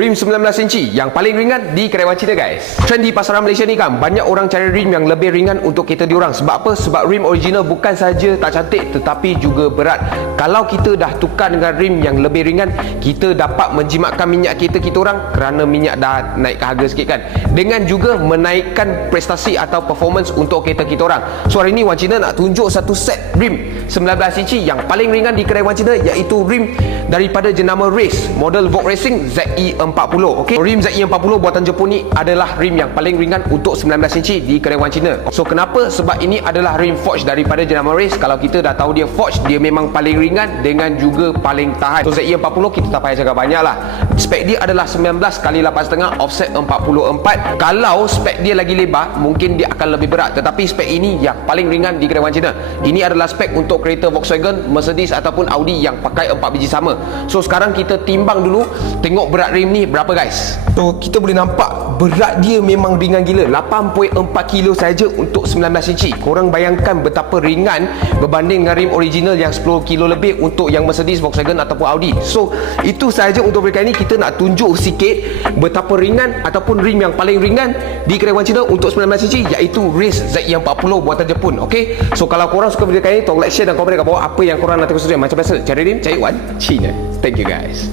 Rim 19 inci yang paling ringan di karyawan Cina, guys. Trend di pasaran Malaysia ni kan, banyak orang cari rim yang lebih ringan untuk kereta diorang. Sebab apa? Sebab rim original bukan saja tak cantik tetapi juga berat. Kalau kita dah tukar dengan rim yang lebih ringan, kita dapat menjimatkan minyak kereta kita orang kerana minyak dah naik ke harga sikit kan. Dengan juga menaikkan prestasi atau performance untuk kereta kita orang. So hari ni Wan Cina nak tunjuk satu set rim 19 inci yang paling ringan di kedai Wan Cina, iaitu rim daripada jenama Race model Vogue Racing ZE40. Okey, rim ZE40 buatan Jepun ni adalah rim yang paling ringan untuk 19 inci di kedai Wan Cina. So kenapa? Sebab ini adalah rim forged daripada jenama Race. Kalau kita dah tahu dia forged, dia memang paling ringan dengan juga paling tahan. So ZE40 kita tak payah cakap banyak lah. Spek dia adalah 19 kali 8.5 offset 44. Kalau spek dia lagi lebar, mungkin dia akan lebih berat. Tetapi spek ini yang paling ringan di kedai Wan Cina. Ini adalah spek untuk kereta Volkswagen, Mercedes ataupun Audi yang pakai 4 biji sama. So sekarang kita timbang dulu, tengok berat rim ni berapa, guys. So kita boleh nampak berat dia memang ringan gila, 8.4 kilo saja untuk 19 inci. Korang bayangkan betapa ringan berbanding dengan rim original yang 10 kilo lebih untuk yang Mercedes, Volkswagen ataupun Audi. So itu sahaja untuk mereka ini. Kita nak tunjuk sikit betapa ringan ataupun rim yang paling ringan di kedai Wan Cina untuk 19 inci, iaitu Race ZE40 buatan Jepun. Okay, so kalau korang suka video kali ini, tolong like, share dan komen kat bawah apa yang korang nak tengok seterusnya. Macam biasa, cari rim, cari Wan Cina. Thank you, guys.